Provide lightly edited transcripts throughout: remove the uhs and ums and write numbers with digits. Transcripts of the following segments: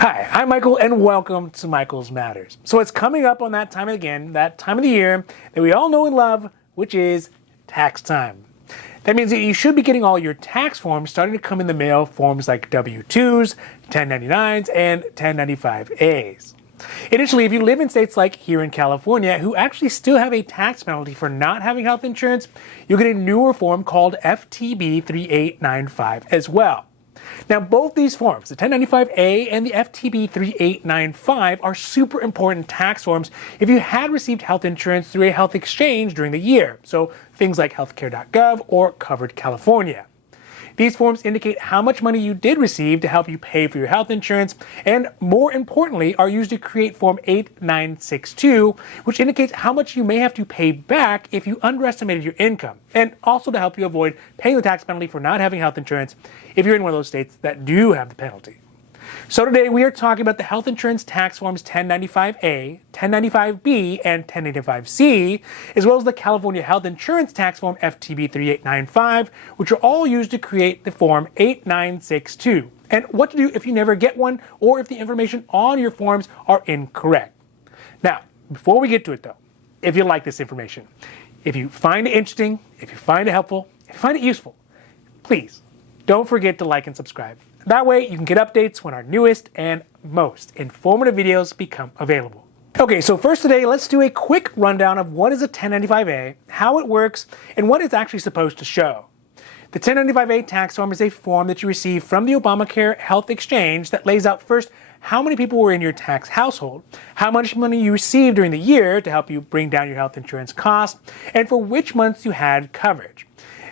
Hi, I'm Michael and welcome to Michael's Matters. So it's coming up on that time of the year that we all know and love, which is tax time. That means that you should be getting all your tax forms starting to come in the mail, forms like W-2s, 1099s, and 1095As. Additionally, if you live in states like here in California who actually still have a tax penalty for not having health insurance, you'll get a newer form called FTB 3895 as well. Now, both these forms, the 1095A and the FTB 3895, are super important tax forms if you had received health insurance through a health exchange during the year, so things like Healthcare.gov or Covered California. These forms indicate how much money you did receive to help you pay for your health insurance, and more importantly, are used to create Form 8962, which indicates how much you may have to pay back if you underestimated your income, and also to help you avoid paying the tax penalty for not having health insurance if you're in one of those states that do have the penalty. So today we are talking about the health insurance tax forms 1095A, 1095B, and 1095C, as well as the California health insurance tax form FTB 3895, which are all used to create the form 8962, and what to do if you never get one or if the information on your forms are incorrect. Now, before we get to it though, if you like this information, if you find it interesting, if you find it helpful, if you find it useful, please don't forget to like and subscribe. That way you can get updates when our newest and most informative videos become available. Okay, so first today, let's do a quick rundown of what is a 1095A, how it works, and what it's actually supposed to show. The 1095A tax form is a form that you receive from the Obamacare health exchange that lays out first how many people were in your tax household, how much money you received during the year to help you bring down your health insurance costs, and for which months you had coverage.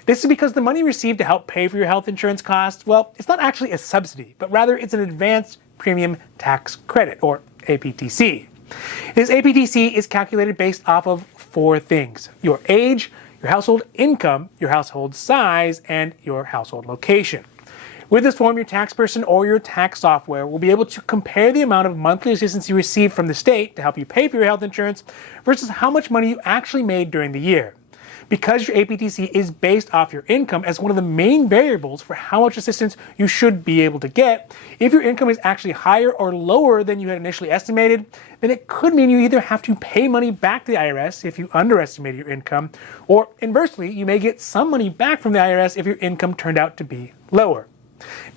This is because the money you receive to help pay for your health insurance costs, well, it's not actually a subsidy, but rather it's an advanced premium tax credit, or APTC. This APTC is calculated based off of four things: your age, your household income, your household size, and your household location. With this form, your tax person or your tax software will be able to compare the amount of monthly assistance you receive from the state to help you pay for your health insurance versus how much money you actually made during the year. Because your APTC is based off your income as one of the main variables for how much assistance you should be able to get, if your income is actually higher or lower than you had initially estimated, then it could mean you either have to pay money back to the IRS if you underestimated your income, or inversely, you may get some money back from the IRS if your income turned out to be lower.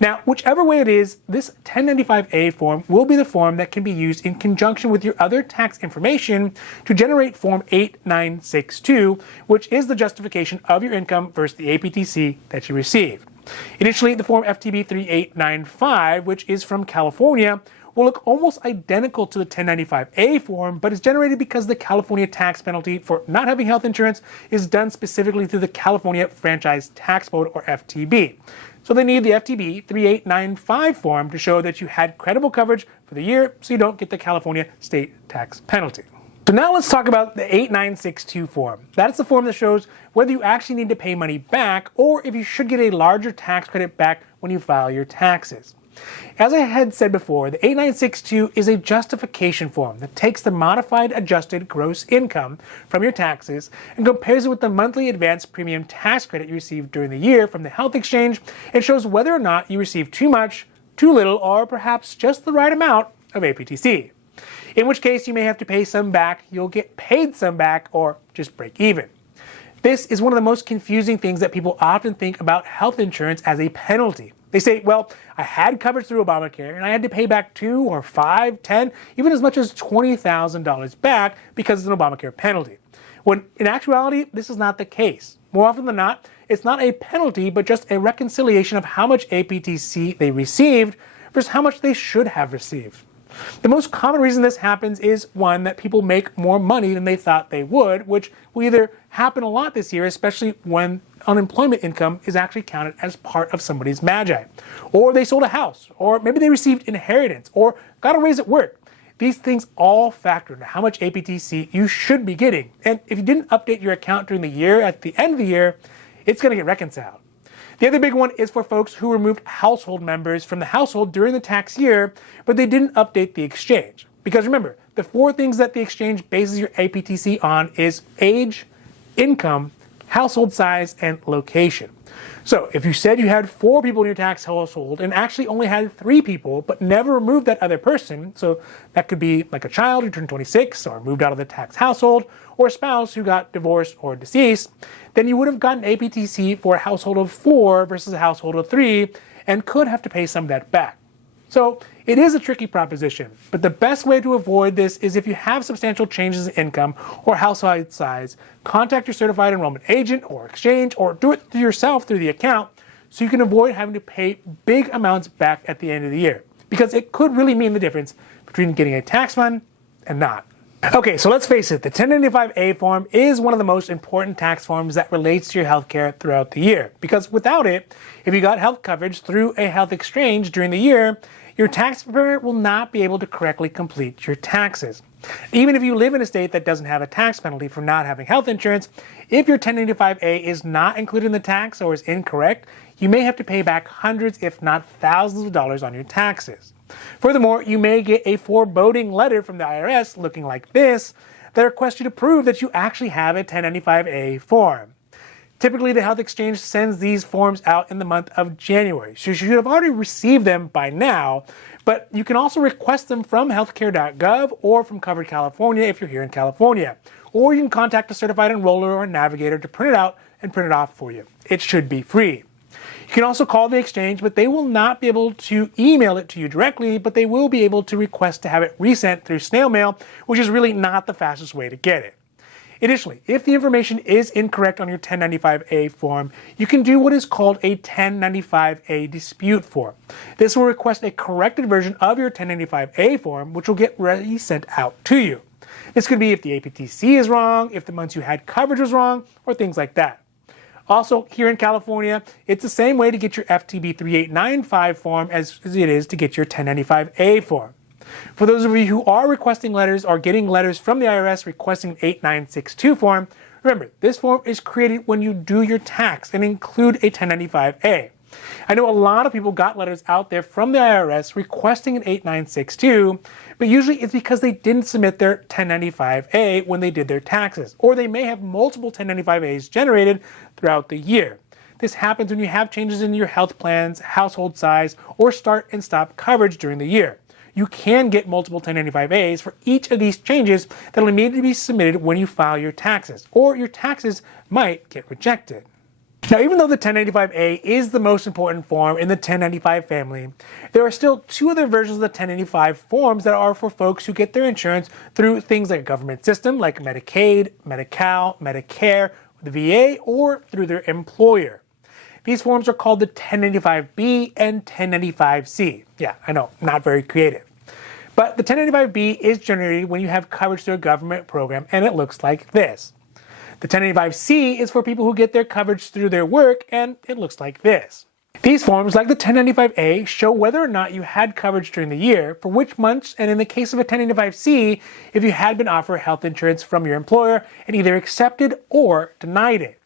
Now, whichever way it is, this 1095A form will be the form that can be used in conjunction with your other tax information to generate Form 8962, which is the justification of your income versus the APTC that you received. Additionally, the Form FTB 3895, which is from California, will look almost identical to the 1095A form, but is generated because the California tax penalty for not having health insurance is done specifically through the California Franchise Tax Board, or FTB. So they need the FTB 3895 form to show that you had credible coverage for the year, so you don't get the California state tax penalty. So now let's talk about the 8962 form. That's the form that shows whether you actually need to pay money back or if you should get a larger tax credit back when you file your taxes. As I had said before, the 8962 is a justification form that takes the modified adjusted gross income from your taxes and compares it with the monthly advanced premium tax credit you received during the year from the health exchange and shows whether or not you received too much, too little, or perhaps just the right amount of APTC. In which case you may have to pay some back, you'll get paid some back, or just break even. This is one of the most confusing things that people often think about health insurance as a penalty. They say, well, I had coverage through Obamacare and I had to pay back $2 or $5, $10, even as much as $20,000 back because it's an Obamacare penalty. When in actuality, this is not the case. More often than not, it's not a penalty, but just a reconciliation of how much APTC they received versus how much they should have received. The most common reason this happens is, one, that people make more money than they thought they would, which will either happen a lot this year, especially when unemployment income is actually counted as part of somebody's magi. Or they sold a house, or maybe they received inheritance, or got a raise at work. These things all factor into how much APTC you should be getting. And if you didn't update your account during the year, at the end of the year, it's going to get reconciled. The other big one is for folks who removed household members from the household during the tax year, but they didn't update the exchange. Because remember, the four things that the exchange bases your APTC on is age, income, household size, and location. So if you said you had 4 people in your tax household and actually only had 3 people, but never removed that other person, so that could be like a child who turned 26 or moved out of the tax household, or a spouse who got divorced or deceased, then you would have gotten APTC for a household of 4 versus a household of 3 and could have to pay some of that back. So it is a tricky proposition, but the best way to avoid this is if you have substantial changes in income or household size, contact your certified enrollment agent or exchange, or do it yourself through the account so you can avoid having to pay big amounts back at the end of the year, because it could really mean the difference between getting a tax fund and not. Okay, so let's face it, the 1095A form is one of the most important tax forms that relates to your health care throughout the year, because without it, if you got health coverage through a health exchange during the year, your tax preparer will not be able to correctly complete your taxes. Even if you live in a state that doesn't have a tax penalty for not having health insurance, if your 1095A is not included in the tax or is incorrect, you may have to pay back hundreds if not thousands of dollars on your taxes. Furthermore, you may get a foreboding letter from the IRS looking like this that requests you to prove that you actually have a 1095A form. Typically, the health exchange sends these forms out in the month of January, so you should have already received them by now, but you can also request them from Healthcare.gov or from Covered California if you're here in California. Or you can contact a certified enroller or navigator to print it out and print it off for you. It should be free. You can also call the exchange, but they will not be able to email it to you directly, but they will be able to request to have it resent through snail mail, which is really not the fastest way to get it. Additionally, if the information is incorrect on your 1095A form, you can do what is called a 1095A dispute form. This will request a corrected version of your 1095A form, which will get resent out to you. This could be if the APTC is wrong, if the months you had coverage was wrong, or things like that. Also, here in California, it's the same way to get your FTB 3895 form as it is to get your 1095A form. For those of you who are requesting letters or getting letters from the IRS requesting an 8962 form, remember, this form is created when you do your tax and include a 1095A. I know a lot of people got letters out there from the IRS requesting an 8962, but usually it's because they didn't submit their 1095A when they did their taxes, or they may have multiple 1095As generated throughout the year. This happens when you have changes in your health plans, household size, or start and stop coverage during the year. You can get multiple 1095As for each of these changes that will immediately be submitted when you file your taxes, or your taxes might get rejected. Now, even though the 1095A is the most important form in the 1095 family, there are still 2 other versions of the 1095 forms that are for folks who get their insurance through things like a government system like Medicaid, Medi-Cal, Medicare, the VA, or through their employer. These forms are called the 1095B and 1095C. Yeah, I know, not very creative. But the 1095B is generated when you have coverage through a government program, and it looks like this. The 1095C is for people who get their coverage through their work, and it looks like this. These forms, like the 1095A, show whether or not you had coverage during the year, for which months, and in the case of a 1095C, if you had been offered health insurance from your employer and either accepted or denied it.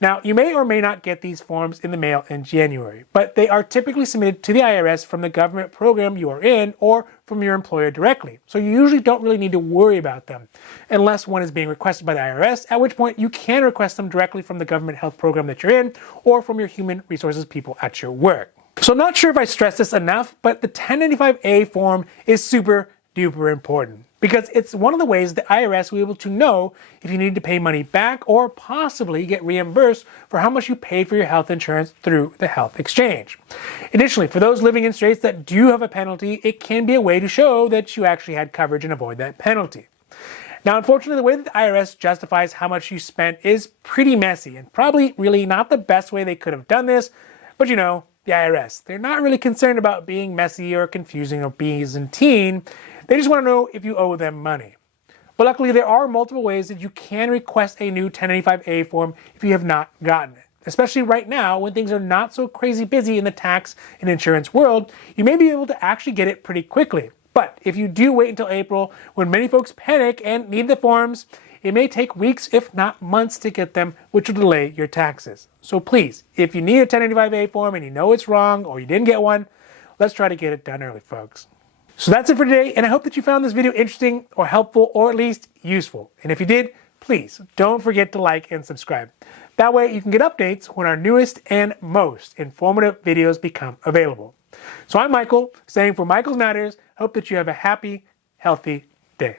Now, you may or may not get these forms in the mail in January, but they are typically submitted to the IRS from the government program you are in or from your employer directly. So you usually don't really need to worry about them unless one is being requested by the IRS, at which point you can request them directly from the government health program that you're in or from your human resources people at your work. So I'm not sure if I stress this enough, but the 1095A form is super duper important, because it's one of the ways the IRS will be able to know if you need to pay money back or possibly get reimbursed for how much you paid for your health insurance through the health exchange. Additionally, for those living in states that do have a penalty, it can be a way to show that you actually had coverage and avoid that penalty. Now, unfortunately, the way that the IRS justifies how much you spent is pretty messy and probably really not the best way they could have done this, but you know, the IRS, they're not really concerned about being messy or confusing or Byzantine. They just want to know if you owe them money. But luckily, there are multiple ways that you can request a new 1095A form if you have not gotten it. Especially right now, when things are not so crazy busy in the tax and insurance world, you may be able to actually get it pretty quickly. But if you do wait until April, when many folks panic and need the forms, it may take weeks, if not months, to get them, which will delay your taxes. So please, if you need a 1095A form and you know it's wrong or you didn't get one, let's try to get it done early, folks. So that's it for today, and I hope that you found this video interesting or helpful or at least useful. And if you did, please don't forget to like and subscribe. That way you can get updates when our newest and most informative videos become available. So I'm Michael, saying for Michael's Matters, hope that you have a happy, healthy day.